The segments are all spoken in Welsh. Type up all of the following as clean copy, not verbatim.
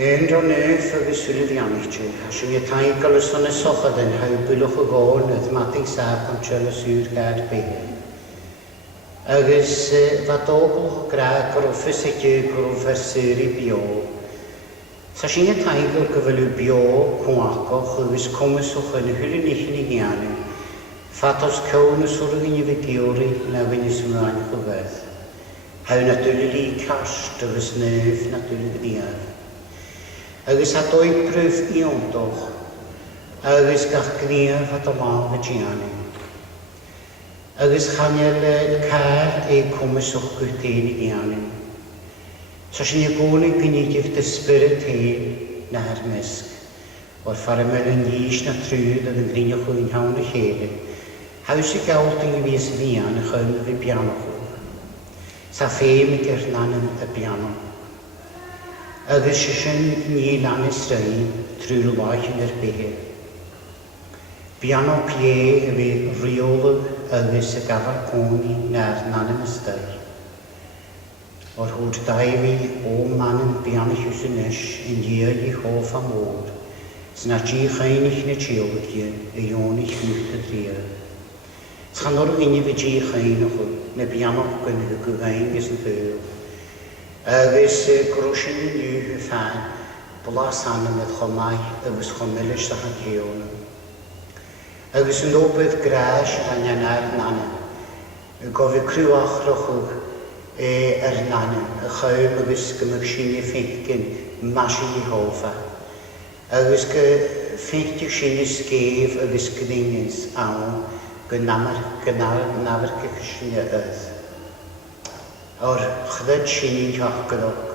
Dro nef agus suliv yannichte. Sin je taikal son a socha den hau bulach a gón at mating sap an chela sur gad bege. Agus vadogl gra gro fysike gro versuri bio. Sa sin je taikal gyfelu bio cwmacoch agus cwmyswch yn hwyl nichni gianu. Fatos cawn y swrgyn i figiori na fynis ymlaen chwbeth. Hau natulili cast agus nef natulili diaf. Agus a doi prüf iondoch, agus gach gniaf at o maw fygianu. Agus chanel car e cwmyswch gwrtein i gianu. So sy'n ei gŵn i gynigif dy spirit hyn na her mysg. O'r ffaramel yn nys na trwyd oedd yn grinio chwyn hawn y chele. Haws i gael dyn i fys fian y chwn fi piano chwch. Sa ffeim i gyrnan y piano. Agus sy'n ni lan ysrain trwy'r waith yn yr behe. Piano pie y fi riolwg agus y gafar cwni na'r nan yn ystod. O'r hwyd 2,000 o man yn piano chws yn ys yn diod i hoff am oed. Sy'n at i chainig na tiolgi y ionig mwt y dria. Sy'n o'r gynnu fi di chainig na piano gynnu gygain gys yn fyw. Agus grwysyn yn yw y fan, blas anam yd chomai agus chomilis a hangeon. Agus yn obydd gras a nyanar nana. Gofi criw achrachwg nana, y chawm agus gymig sy'n i ffeintgyn masi i hofa. Agus ffeintig sy'n i sgef agus gynnyngys awn gynnafr gysyn i ydd. O'r chdyd sy'n i'n chachgydog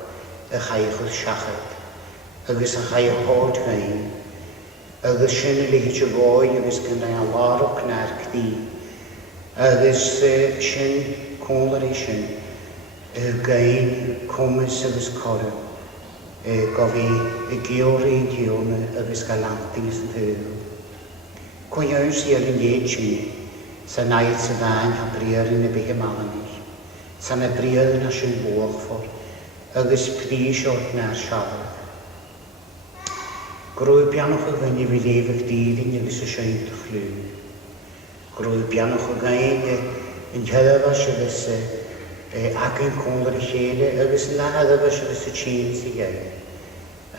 y chaichwyd siachad, agus y chaichod gain, agus sy'n y lehyd y goi agus gynnau a warog na'r gdi, agus sy'n cwmlar sy'n gain cwmys agus corw, gofi y giori yn diwn agus galantings yn hyw. Cwniwn sy'n yn ied sy'n, sy'n naid sy'n fain a briar yn y big ymalanig. Sa'n y briad yna sy'n bwch ffordd, agus pris o'r na'r siarad. Grwy bianwch o gynnu fi lefydd dilyn agus y sy'n chlw. Grwy bianwch o gynnu yn hyddafas agus ac yn cwmlar i chele, agus na hyddafas agus y chyn sy'n gau.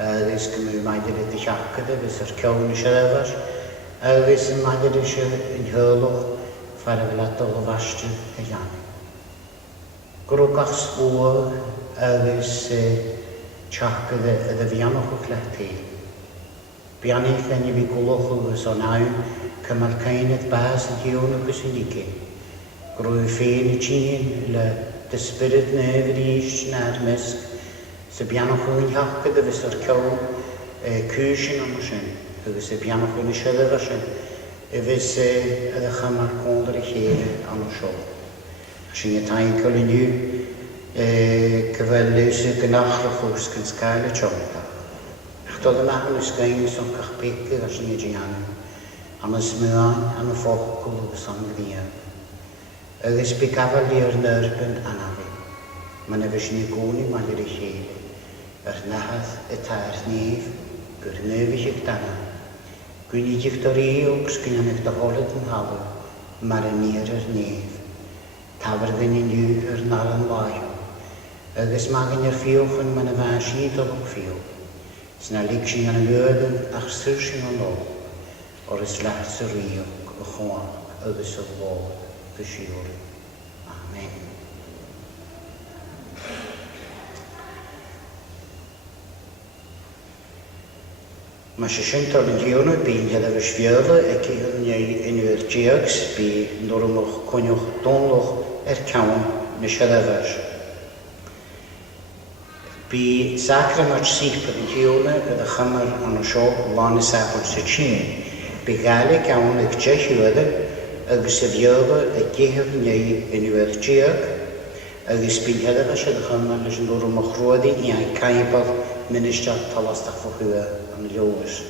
Agus gymryd maeder y diachgad agus yr cawn y hyddafas, agus maeder y sy'n hylwch ffaraf ladol o fastyn y jan. Grwgach sbwr agus tiachgad y fianwch o glethu. Biannych yn i fi gwlwch agus o nawn cymal cainedd bas yn hiwn agus yn ige. Grwy ffein y tîn le dysbyryd nefyd eich na'r mysg. Sy bianwch o'n hiachgad agus o'r cawn cwysyn am ysyn. Agus y bianwch o'n eisiau ysyn. Efys y chymal cwndar i chele am y sio. Sy'n y taincal yn yw gyfellus y gynachrach wrth gyn sgael y tionda. Ach doedd yma hwn ysgainus o'n cach pegyd a sy'n y giannu. Am y smywan, am y ffocl o gysam gdian. Agus by gafel i'r nyrbyn anafu. Mae'n efo sy'n y gwni ma'n i'r eich eile. Yr nahadd y tair nef, gyr nefych i'ch dana. Gwyn i gych dor eog sgyn eich doholyd yn halw. Mae'r nir yr nef. Tafyr ddyn ni'n yw yr nar yn laio. Agus mae gen i'r ffiwch yn ma'n y fas i dolwg ffiwch. Sy'n alig sy'n gan y gydyn ach syr sy'n o'n ôl. O'r islacht sy'r riog o chwan agus o lôl gysiwr. Amen. Mae sy'n tol yn diwn o'r byn gyda fy sfiadda ac yn yw'r diags by nôrwmwch cwniwch donlwch cawn na siadafas. By sacramach syth yn diwn gyda chymar yn o sio lan y safon sy'n chyn. By gaelig awn ag diachwyd agus y fiadda y gehyr neu yn yw'r diag agus by'n siadafas y chymar leis yn nôrwmwch roedi i a'n caibal minister talastach fwchwa yn Lewis.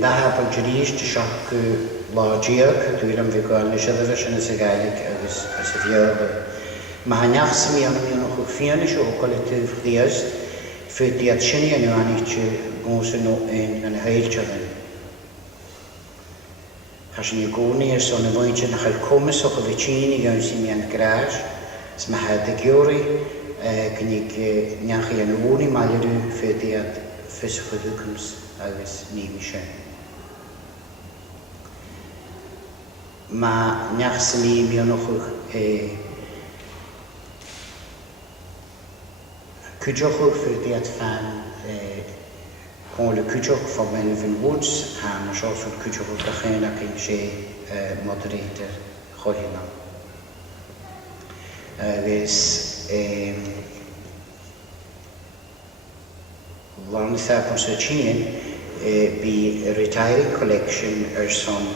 Naha pan jyris dy sioc láideach, dwi'n am fi gwael nes ydw yn y Gaelic agus y fiad Mae hanyach sy'n mi o'n o'ch fian eisiau o collective ddias, fydd diad syni yn yw anich gwrs yn yn y heiltio hyn. Chas ni gwni ys o'n y fwynt yn achal cwmys o'ch o fytini gawn sy'n mi yn graas, ys mae had y giwri, gynnig niach i yn ŵni maelyrw fydd diad ffyswch o ddwcums agos ni mi sy'n. Mae niach sy'n mi o'n o'ch Cwydioch fydd diad fan con le cwydioch van Melvin Woods han og så for cwydioch og gachena kring sé moderator chohina. Vis varne sa på Sicilien be retiring collection som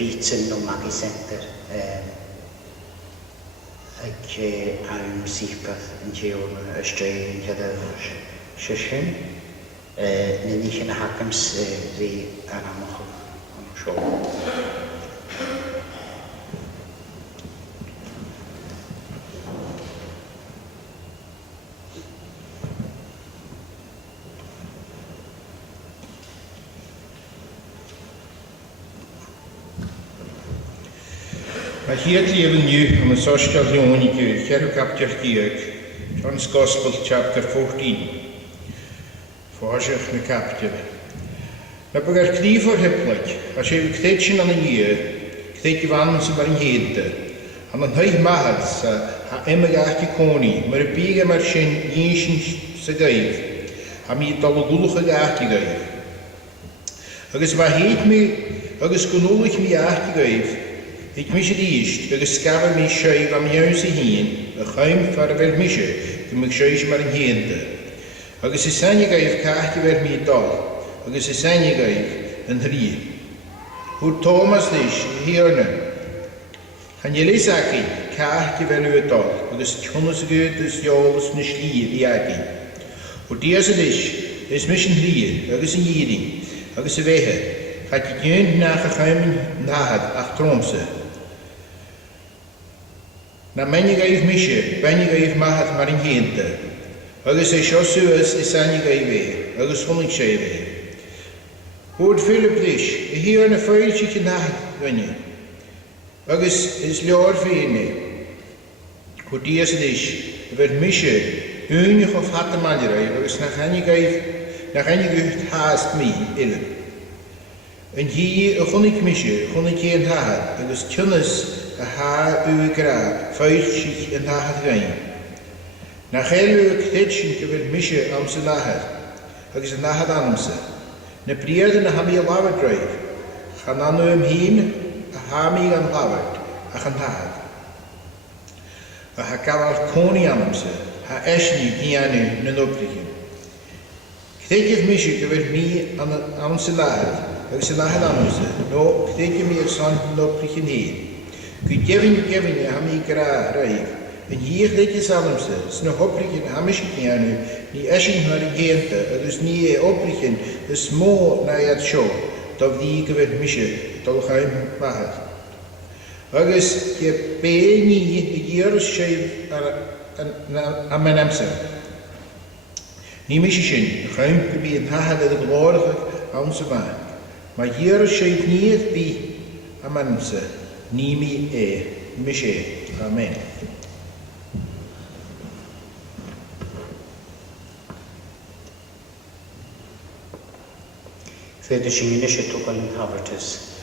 beatsen og magicenter. Ik aan zichtbaar in Georg Australië hadden session. En die gaan hakkens die aan hem show. Maar hier leven nu om een social jongen, Gerrit chapter 4, John's Gospel chapter 14. Voorzicht me chapter. Maar bij het knie voor hepelijk, als je een kteetje aan een jaar, kteetje van ze maar een heette. Aan een heug maat, ha emmer gaatje koning, maar een biege maar zijn jeensje se geef. Ha mi het alle goelige gaatje geef. Agus maar heet me, agus genoeg me gaatje geef. Ik mis het eerst, er is schaven me schijf aan jou ze heen, een geheim voor de welmische, die me schijf maar een heente. Agus is zijn je geef kaartje werd me dal, agus is zijn je geef een drie. Hoe Thomas is, hier Gaan jullie zeggen, kaartje wel u dal, agus tjonnes geut is jouwels een schlier die agi. Hoe deze is mis een drie, agus een jieding, agus een wehe, gaat je jeun nagegeven naad achteromse. Na mijn je geef misje, ben je geef maat maar een heente. Agus is Josua's is aan je geef weer, agus vond ik zij weer. Hoort Philip is, hier een vuiltje naad ben je. Agus is Lord Vene. Hoe deze is, werd misje, unig of had de maljerij, agus naar je geef haast mee, illen. En hier kon ik misje, kon ik hier haad, agus tjonnes a haar uw gra, vuiltje en haad rein. Na geluwe ktetschen gewerd misje am se naher, agus a naad anamse. Na prierde na hami a lawert drijf, gaan anu hem heen, a hami an lawert, a gaan haad. A ha gawalt koni anamse, ha eschni die anu nen opliggen. Ktetjef misje gewerd mi am se naher, agus a naad anamse, no ktetje mi a san nen opliggen heen. Kun geven je hami gra drijf. En hier dit is alles, sno hoprigen hamishikianu, ni esching naar de geente, dus niet oprigen, dus mo naar het show, dat die gewend misje, dat geheim maakt. Agus je beni de jeruschef aan mijn amser. Niet misje, geheim bij een haad de glorie aan ze maakt. Maar jeruschef niet bij aan mijn amser, niet meer misje. Amen. Für die chinesische Tuchel und Havertes.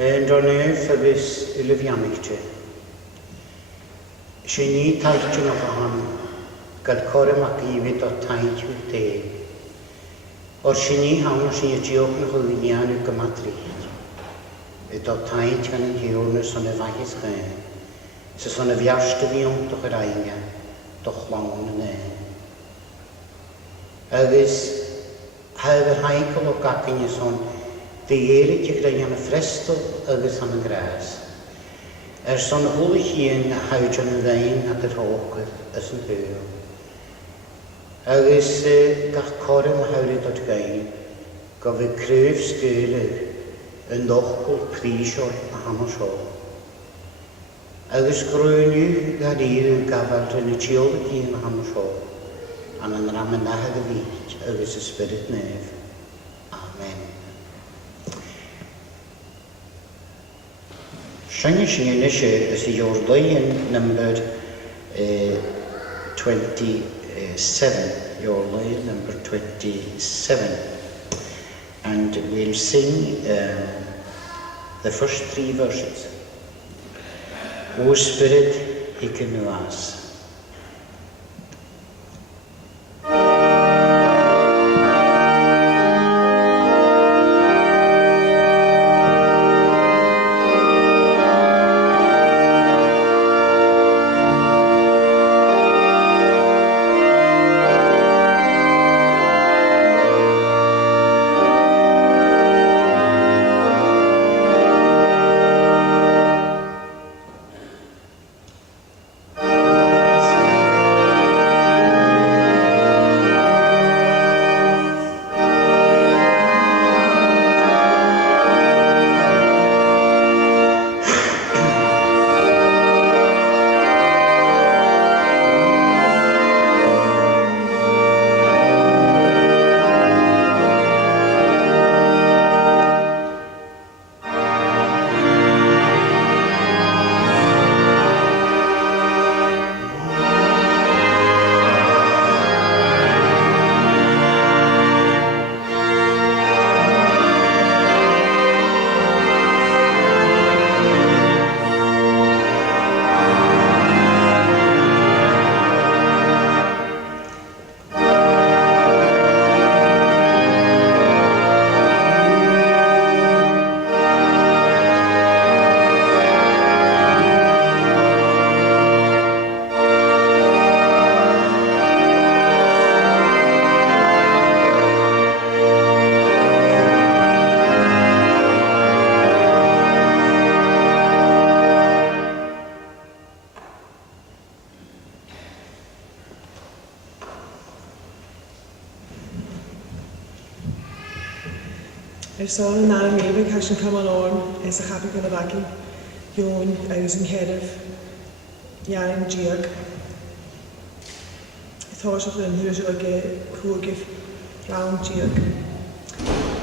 And on earth agus Ilivianigte. She need taitun of a hand, gad coramak even or taint with day. Or she need how she a joke no Lianu Gamatri. It or taint can in Hionus on a vahis rain. It's on a viash to be on to Raya, to Juan and agus haver Heikel or Gapping is on the Eric you cry on a frestal agus on the grass. Son holy hien hout on the vein at the rock as an hill. Agus gach corin hourit at gain, go vi kröv skule en lochel prísor a hamasol. Agus grönu gadir gafalt en chiolki in hamasol, an an ramanaha gavit agus a spirit nev. Amen. Shiny is your line number 27. Your line number 27, and we'll sing the first 3 verses. O Spirit, he can us. Saw an anam even cashin come along as a happy Columba Yon I was in head of Yan Giag. I thought of them who's like a cool give round Giag.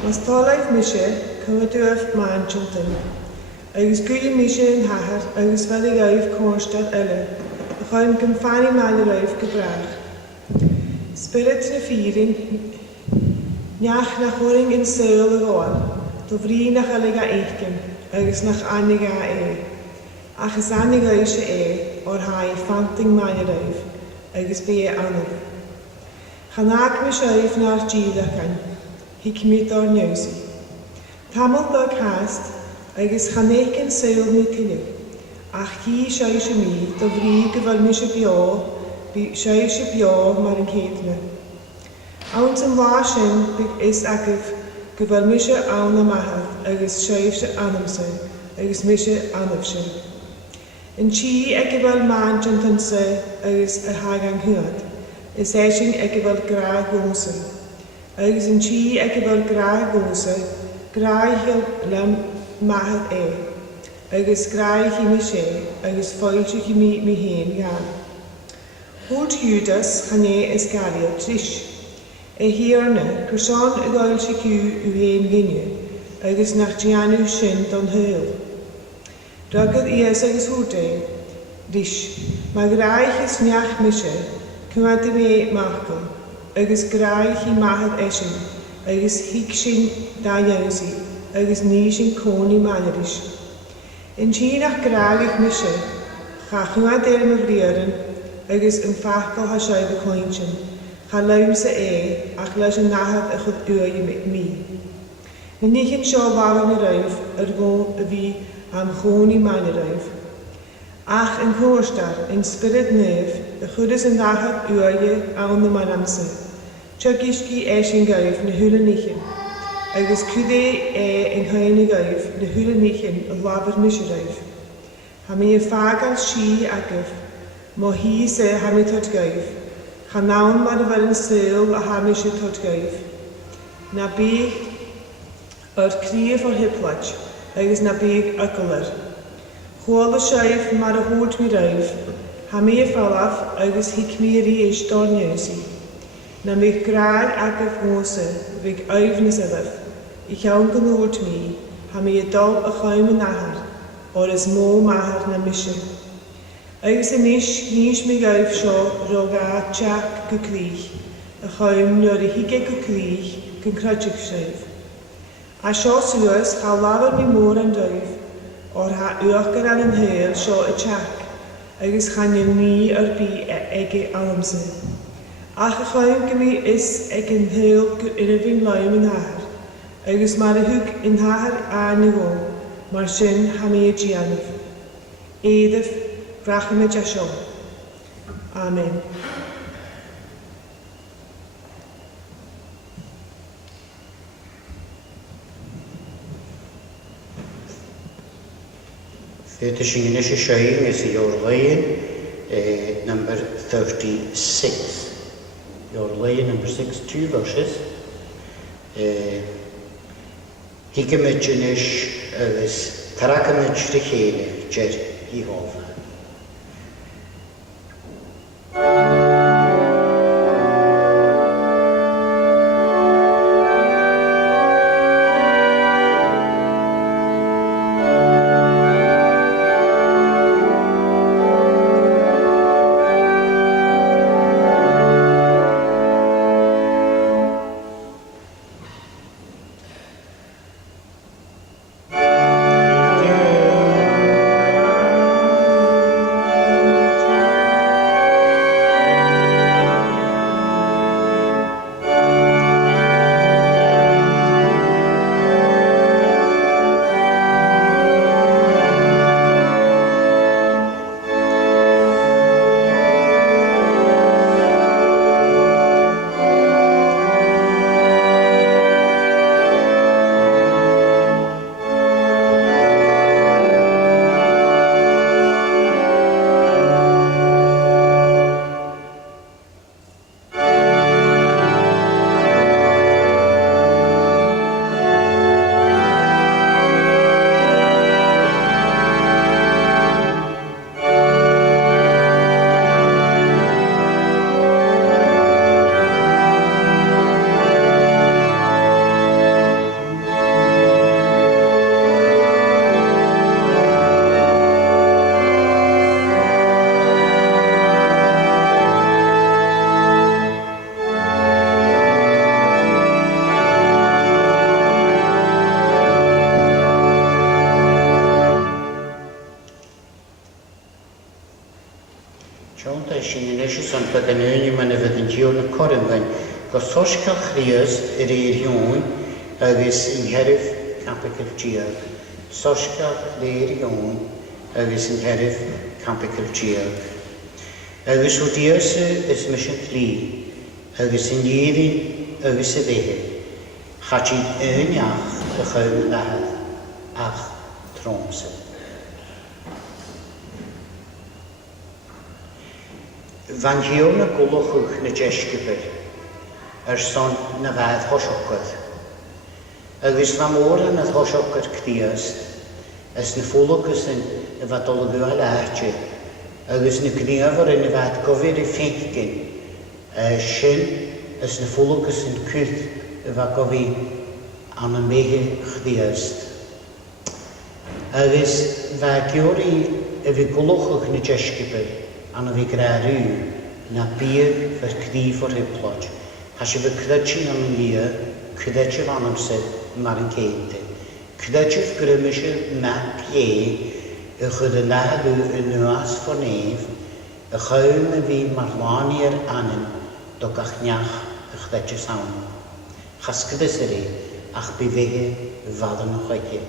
Was thought like Misha, come to have Manchilton. I was good in Misha and Hahar, I was very live Kornstadt Elle. The home can find my life gebrach. Spirits in a feeding. Niach nach horing in seul y goel, do vri nach alega eichen, agus nach aniga Ach is aniga eise or hai fanting meine reif, agus be anaf. Chanag me schaif naar Gilacan, hi kmit or neusi. Tamil bug hast, agus chaneg in seul me tilig. Ach hi schaise mi, do vri gewal mische bio, schaise bio mar in ketne. Out in Washington is active, gewel mische auna mahath, agus schaifse anamse, agus mische anafse. In chi gewel Manchilton se, agus a hagang huad, is eishing gewel gra gose. Agus in chi gewel gra gose, gra hil lam mahath agus gra hi mische, agus foilche hi mi heen gaan. Hoort Judas, hane is galia trish. Hierne, Kersan ugail siku heen ginne, agus nach Gianu shin don heul. Ragad ies agus hoorte, dish, ma graich is niach mische, kumate me machkel, agus graich hi mahad eshin, agus hik shin da jausi, agus níos yn cónaí mairis. In tíach graagach me se, cha chua déir me bhríoran agus yn fachgal ha seo be cointin, cha laim sa ach leis yn nahad a chud uaí mi. Na níchan seo bhagan na raibh go a bhí am cónaí maine raibh. Ach yn chórstar, in spirit nef, a chud is yn nahad uaí an na manamsa. Tjögisgi sin gaibh na hula níchan, agus cudé in hain gaibh na hula níchan a labar mis raibh. Ha mi a fágal sí agah, má hí sé ha mi tot gaibh, cha nawn mar a yn syl a ha mi sé tot gaibh. Na bíg críomh o'r hiplach, agus na bíg agolar. Chwal a seif mar a hwrt mi raibh, ha mi a falaf agus hic mi rí dorniausi. Na mi graag agah mósa, vig aifnis edaf, I chawn gynwyd mi, ha mi a dol a chaim yn ahar, or is mó mahar na mission. Agus yn níos mi gaibh seo roga teach go clích, a chaim nuair a hiige go clích gan craideach seif. A seo suas cha lafar mi mór an daibh, or ha uachgar an héil seo a teach, agus channe ní ar bí ige alamsa. Ach a chaim gymi is ag yn héil in a bhín laim yn ahar, agus mar a hwg in ahar a nigó, mar sin ha mi a gianaf. Éidaf, Rachmid a seo. Amen. Fete sin is sharing is your lane number 36. Your lane number 6, 2 verses. Hikemidjenish is Tarakamid de Chéle, Jed Jehovah. Go soscail chríos réiriún agus in herif campicil diag. Soscail réiriún agus in herif campicil diag. Agus o dias is mission lí, agus in yérin agus y ddehe. Chachid iach y chael lahad ach tromse. Van hion y gwlwchwch na jesgybr. Son na bhead thoisiocad. Agus na mór an a thoisiocad cdíast, is na fólachas in a bhead dolagú a leite, agus na cníomhar in a bhead gofir I féitgin, sin is na fólachas in cwth a bhead gofir an a méhe cdíast. Agus bhead giori a bhí gwlwchwch na jesgybr an a bhí grarú na bíag fyr cdíf o'r hiplod. Has je be crutje aan een lier, crutje aan hem zit, maar een keten. Credrych grymische nac ie, chud y nahadw yn nuas ffonef, y chawm y fi marlani'r anen, do gachniach y chdedge sawn. Chasgydys yr ach byfehe fadden o chwege.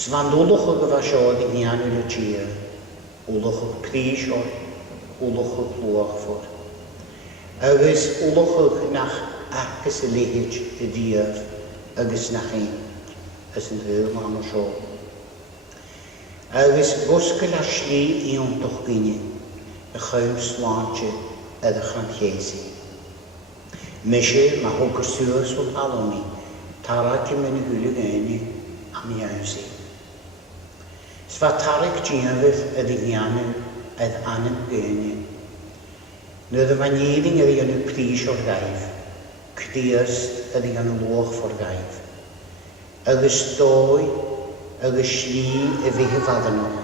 Svan olwch o gyfasiod i nian yw'r tia, olwch o pris o, olwch o blwach ffwr. Agus olwch o nach acus y lehid y diaf, agus nach ein, as yn hwyl man o sio. Agus bosgyl a sli i ontwch gyni, y chawm slantje ydych yn chiesi. Mysio mae hwgr sŵs o'n halomi, tarak i mynd hwyl gynni am iawsi. Sfa tarak giafydd ydy giannu yd anem gynni. Nid yma niding ydy yn y pris o'r gaif, cdiast ydy yn y loch for gaif. Agus doi, agus sli y fi hyfaddanol.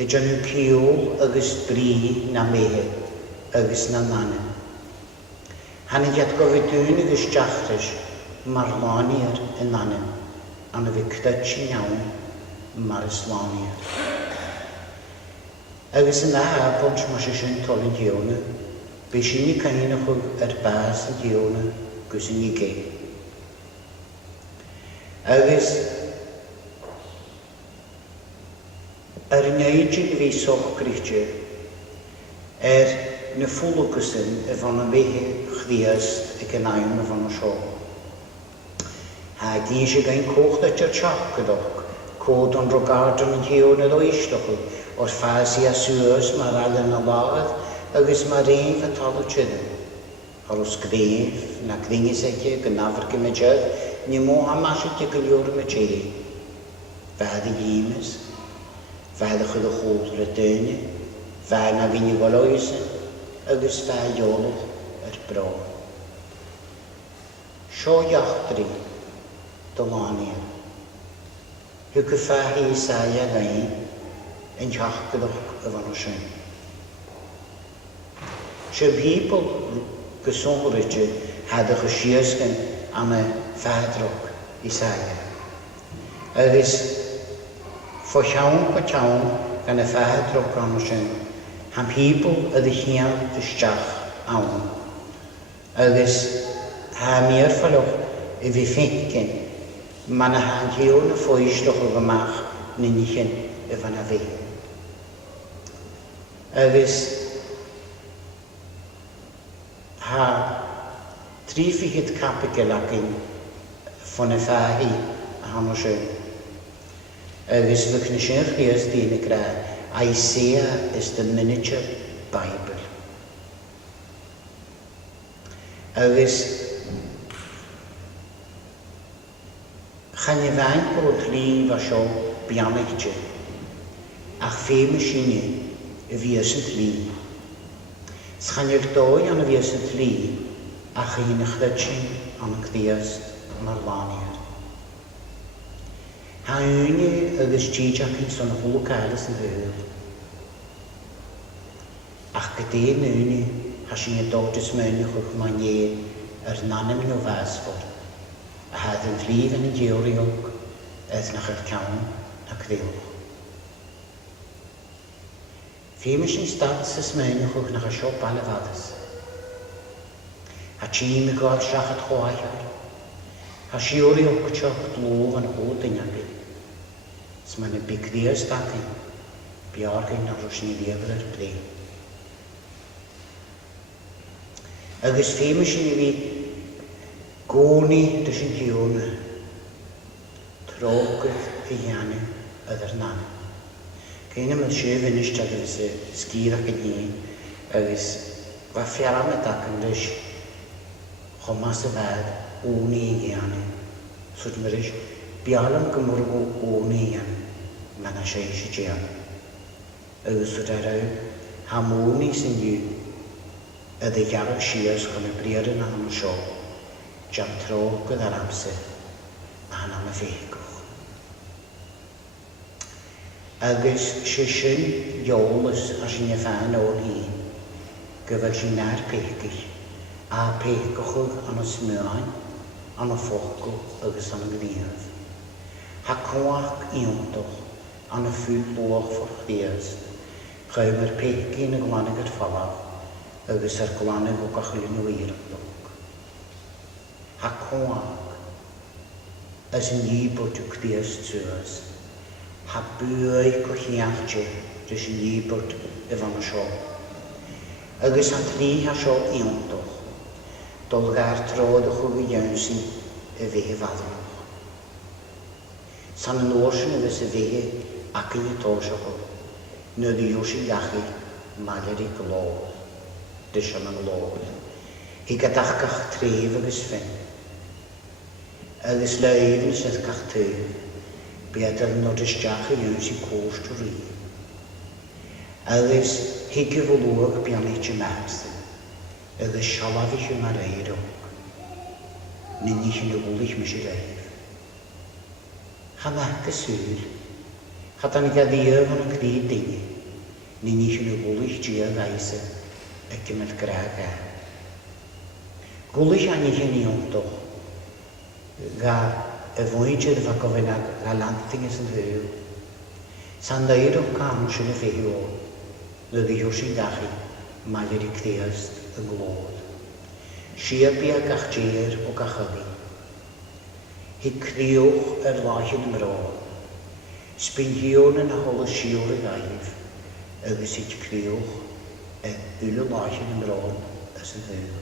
Ydyn nhw ciol agus bri na mehe, agus na nanen. Hannig at gofyd dyn agus jachrys marlani'r y nanen, an y fi cdydsi iawn mar islani'r. Agus yna hafons mas ysyn tolyn diwna, bys i ni cain o'ch bas y diwna gws i ni gei. Agus neidjig fi soch gritje na ffwlwgysyn y fan y fehe chdiast y gynaim y fan y sio. Ha gys i gain coch da ti'r chach gydog, cod o'n rogard yn hiwn y ddwystoch o'r ffasi a sŵs mae'r alyn y lagad agus mae'r ein fy talw chydyn. Haros gref na gringis eich gynafr gymydjad ni mo hamasig i gyliwr y mydjeri. Fad i gymes, fad y chyd o chwld y dyni, fad na fyny goloesyn, agus fad iolydd yr bro. Sio iachtri, dylani'r. Hwg y fad hi sai ag ein, yn chach gydwch y fan o sy'n. Sio bibl gysongrydge hadach y siasgan am y fadrog i sai. Agus fo llawn pa llawn gan y fadrog gan o sy'n, ham hibl ydy chian ysjach awn. Agus ha mir falwch i fi ffeinken, man a han hiwn y ffwysdoch o gymach nynnychen y fan a fi. Agus ha trifigyd capigolagin van y fahi a han o sy'n. Agus fych na sy'n chlias dyn y gra, Isaiah is the miniature Bible. Agus chan i fain bod llun fa sio bianigtio, ach fe mysini y fi ysyn llun. Chan i'r doi an y fi ysyn llun, ach un ychdydsin an y cdiast mar laniad. Ha uni agus tîjach yn son y hwlw gael yn hwyl. Ach gyda'n uni, ha sy'n y dodys mewn i'ch o'ch ma'n ie yr nanem nhw fasfor. A had yn llif yn y diwriog, edd nach yr cawn ac ddiwch. Fe mis yn stats ys mewn i'ch o'ch nach y siop al y faddys. Ha tîm y gwael siach at chwaer. Ha siwriog tioch dlwf yn hwyd yn yngyd. Sma'n y bigdias dagyn, biargyn ar rwys ni liefr yr bre. Agus fe mis yn i fi goni dys yn hiwn, trogydd y hianu ydy'r nan. Cain am y sef yn ysdag ys sgir ac yn hi, agus fa ffiaram y dag yn dys chomas y fad oni i hianu. Sŵt myr ys bialam gymwrg o oni i hianu, ma'n a seis y dian. Agus sŵt ar aw hamoni sy'n yw, ydy garag sias gan y brir yn am sio, jam trogydd ar amser, a han am y feigwch. Agus sy'n iolus a sy'n y fan o'r hun, gyfel sy'n ar peigwch, a peigwch an y smyrain, an y ffocw agus an y gríaf. Ha cwach iontoch an y ffyl loch for chdias. Chym pegin y gwanig yr falaf, agos ar gwanig o gachlun o iirandog. Ha cwach, as yn nibod o chdias tuas, ha bwy go chialche, dys yn nibod y fan o sio. Agos ha tri ha sio iontoch, dol gair trodd o chwg i iawnsi y fehe faddanoch. San yn orsyn y fes y fehe ac yn y tosioch o, nid y ywys i gachu maler i glod, dys am yn glod. I gadach gach tref agos ffen. Agos leif yn sydd gach tef, bead ar nod ysdiach i iawnsi cost o ri. Agos higi fwlwag bian eich y merthyn. Agos sialaf eich yma reirog. Nyn eich yn y gwlich mis i reif. Chanach y sŵl. Chatan i gael ddiaf yn y cryd dyngu. Nyn eich yn y gwlich dia gaisa ac yn y graag a. Gwlich an eich yn iontoch. Ga y fwyd i'r fa gofyn ag a lanting ys yn ddiw. San dair o'ch gan sy'n y fehi o. Nid i hwrs i dachu maler i cdeast y glod. Siab i a gach dir o gachyddi. Hi criwch laich yn ymrôn. Sbynhion yn ahol y siwr y gaif, agos i'ch criwch yl laich yn ymrôn as y ddiw.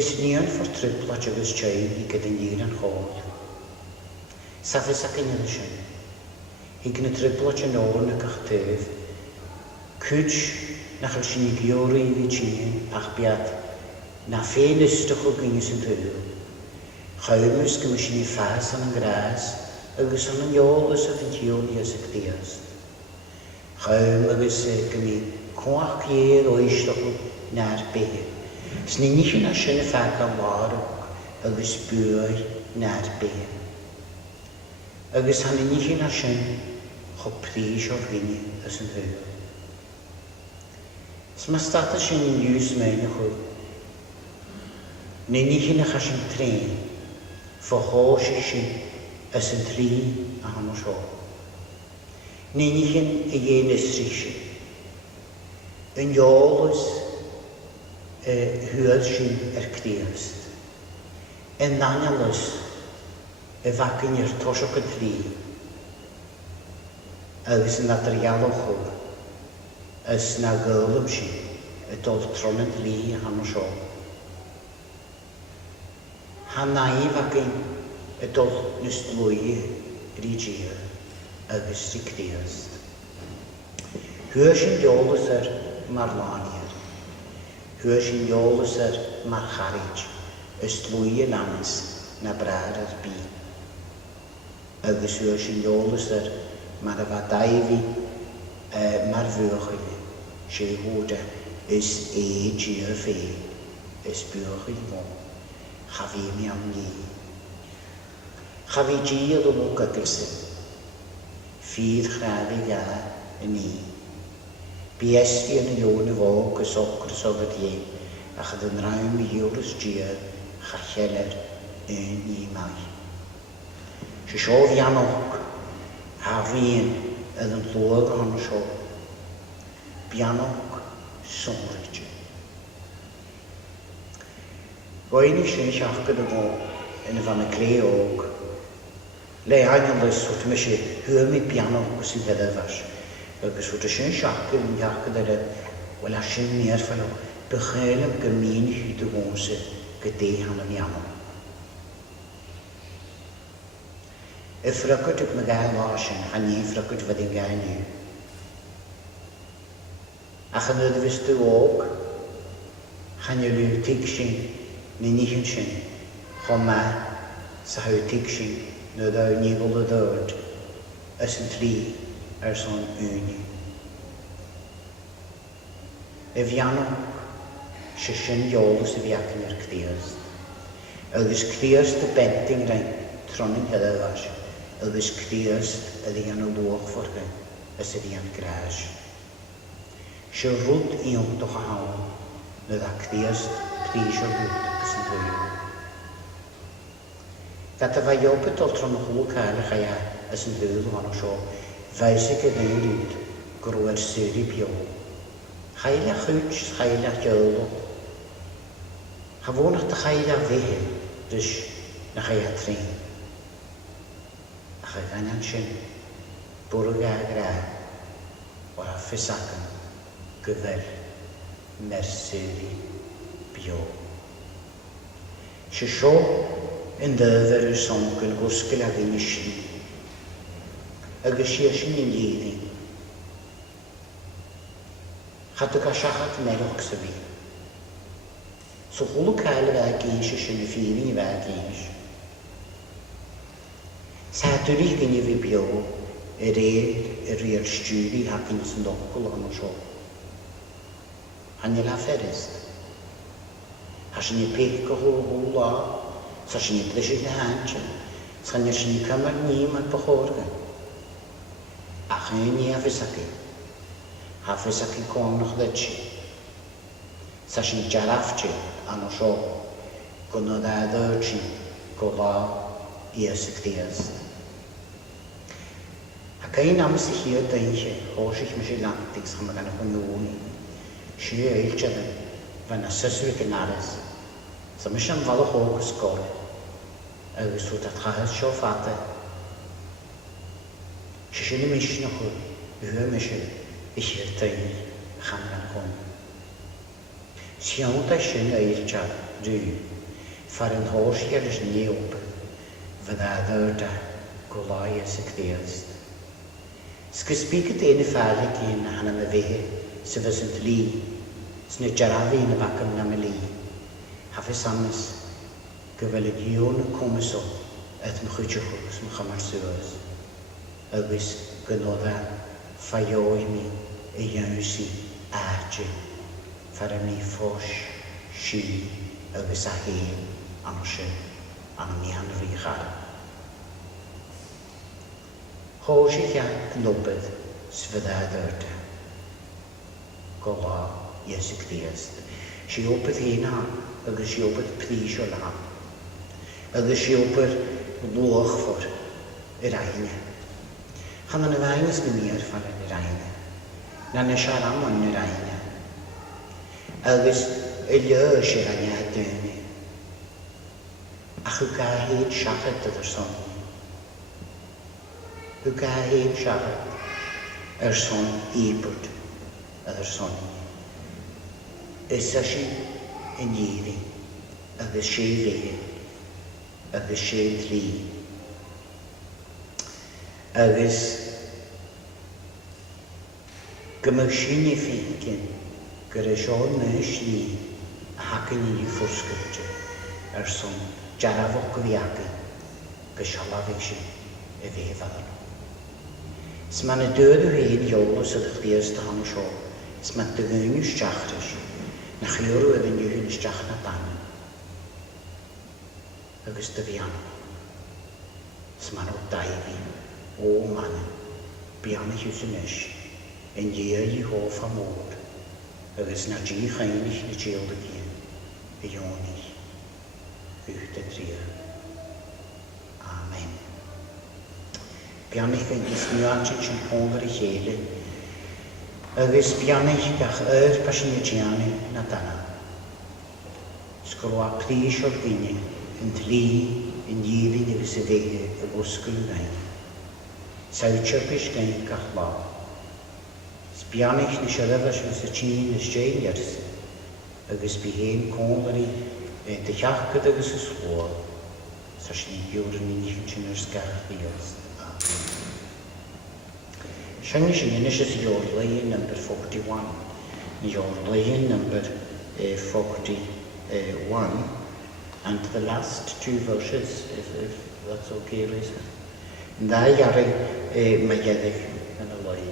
Ys nian for triplat agos chain i gyda ni'n yn chod. Sathys ac yn ydysyn. Hi gyda triplat yn ôl yn y gachtef, cwtch na chael sy'n i giori i fi tîn ach biad na ffein ystach o gynnys yn ddiw. Chymys gymysyn i ffas an yn gras, agos an yn iol ys y fyntion i ys y gdiast. Chym agos gymi cwach i'r oeistach o na'r behe. Snin eich yn asyn y ffag a warwg, agos bwy na'r behe. Agos han yn eich yn asyn, cho pris o'r gynnu ys yn hyw. Sma stata sy'n yn liws mewn y chw. Nyn eich yn asyn tren, fo hos eich ys yn tri a ham o sio. Nyn eich yn ein ysrich sy'n. Yn iolus hyl sy'n cdiast. Yn nanalus fagyn i'r tosog y tri. Agos yn adrial o chwr. Ys na gylwm sy'n y dod tron yn tri a ham o sio. Hanai fagyn y dod nys dlwy rigia agos i cdiast. Hwyr sy'n iolus mar lanier. Hwyr sy'n iolus mar charij ys dlwy yn amis na brar bi. Agos hwyr sy'n iolus mar y fadaifi mar fwchig sy'n hwda ys gia fe ys bwchig mo. Chafi mi am ni. Chafi gi o ddwg agosyn. Ffydd chrafi ga y ni. Biesfi yn y liwn y fog y socr sofod ie, a chyd yn rhaim i hiwrys gia chacheler yn ni mai. Si sio fiannog, a fi'n ydyn llwag o'n sio. Biannog sonrydge. Goein i sy'n siach gyda mo yn y fan y gleog. Le angen lys wrth mi si hyr mi biannog sy'n feddefas. Agos wrth y sy'n siach gyda'n iach gyda'r wel a sy'n mi'r ffalo bychael am gymyn hyd o gonsy gyda han yn iawn. Y ffrygwyd yw'n gael lasyn, a ni'n ffrygwyd fydd yn gael ni. Ach yn ydwys dy og, chan yw lyw tig sy'n Nyn eich yn sy'n, choma, sa hw tig sy'n, nid yw nifol y ddod, ys yn tri ar son uni. Y fiannog, sy'n iolus y fiacyn i'r cdiast. Ydys cdiast y benting rhain, tron yn hyddefas, ydys cdiast ydy an y lwch ffordd rhain, ys ydy an gras. Sy'n rwyd i ontwch a hawn, nid a cdiast pris o'r hwyd ys yn dweud. Dat var jobbet ultra na Columba Gaelic as yn ddwyl o'n o sio, faisig yn ein ryd, grwy'r syri bio. Chaila chwch, chaila diolo. Hafon ach da chaila fehe, dys na chaila trin. A chaila ganyan sy'n, bwrw gra, o'r affisagan, gyfer mersyri bio. Se sio yn ddyfer y songl gwsgl ag yn ysyn. Agus sé sin in dhéirí. Chatta ga seachat meilech sa bhí. So Columba Gaelic bheith géise sin na fírin bheith géise. Sáturí gynnu fi bio réir stúri hacin sy'n docol o'n o sio. Han la ferist. Ha sin i pech go hwyl la, sa sin i blysig na hansyn, sa sin i cymar ni ma'r bachorgan. Ach yn ni hafisaki kon noch ddetsi. Sa sin jarafti an o sio, gwnnw dda ddyrti, gola i ysig diast. Ac ein amys i hir dynche, hosich mis i lantig sy'n gan y hwnnw. Si eiltiodd fan y syswyg yn ares. Sa mis am fal o hog ysgol, agos wrth at chahas sio ffata. Si sy'n y mis na chwyr, yw mis i hir dynche, chan gan hwn. Siawn da sy'n eiltiodd, dwi, far yn hosich ar ys ni op, fydda ddyrda, golai ysig diast. Sgysbig y dyn y ffalig un han am y fehe, sydd fys yn li, sy'n y jarafi yn y bacam nam y li. Hafes amas, gyfel y gion y comiso, et my chwydiochwys my chamar sywys. Agos gynodda ffaioi mi y iawsi aadji, far am ni ffos, si, agos a hen, anasyn, anam ni anri char. Hosig ja knoped sveda dörte. Gola jesig diest. Si opet hena, agus si opet pris o lam. Agus si opet loch for y reine. Han yn y feines mi mir fan y reine. Nan y siaram o'n y reine. Agus y lyrs y reine a döni. Ach yw gael hyd siarad ydy'r son. Yw gael hyd siarad son ebert ydy'r son. Ys si yn iri, agos si fe, agos si dli. Agos gymig sy'n ei ffeicyn, gyda sio'n nes li, a hacyn i ffwrsgyrtio, son jarafog gyfiagu, gysiolaf eich sy'n y fe fadden. Sman y död yw hyn iolos ydych dias dy han sio, sman dy gyn yw stiachrys, na chiorw ydyn yw hyn stiach na dan. Agos dy fi anw. Sman o dau fi, o man, bian eich yw sy'n nes, yn ddia i hoff am oed, agos na di chainig na tiol dy gyn, y ionig, uwch dy tria. Amen. Bianich gan gysniwantyn sy'n hongr i chele, agos bianich gach pas yn y giannu na dana. Sgolwa pris o'r gynig, yn tli, yn yirin agos y fehe y bwsgol gain. Sawtiopish gain gach la. Bianich na siarafas fys y tîn ys jailers, agos bi hen conlari dy chachgad agos y sgwr, sa sy'n giwr yn unig yn yr sgach ddios. Sian sy'n ynys ys your lane number 41, your lane number 41, and the last two verses, if that's okay, Reza. Da iari magyedig yn y loi.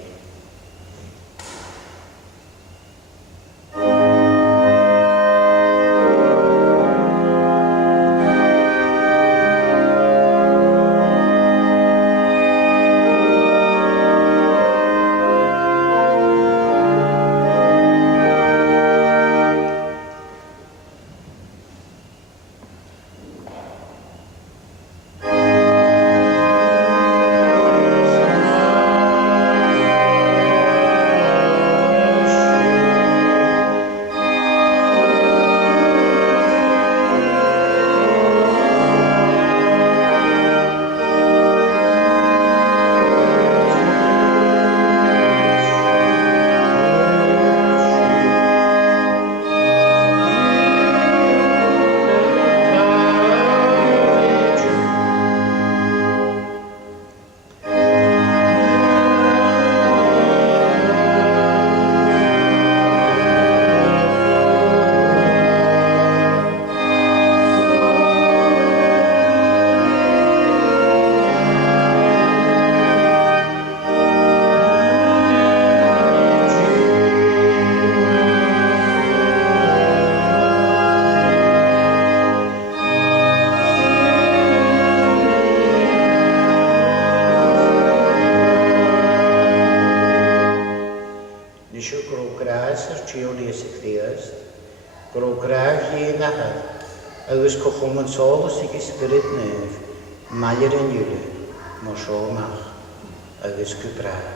Gro graag hyn ahad, agus co chwmyn solos i gysbryd nef, mair yn ywle, mor sio mach, agus gybrach.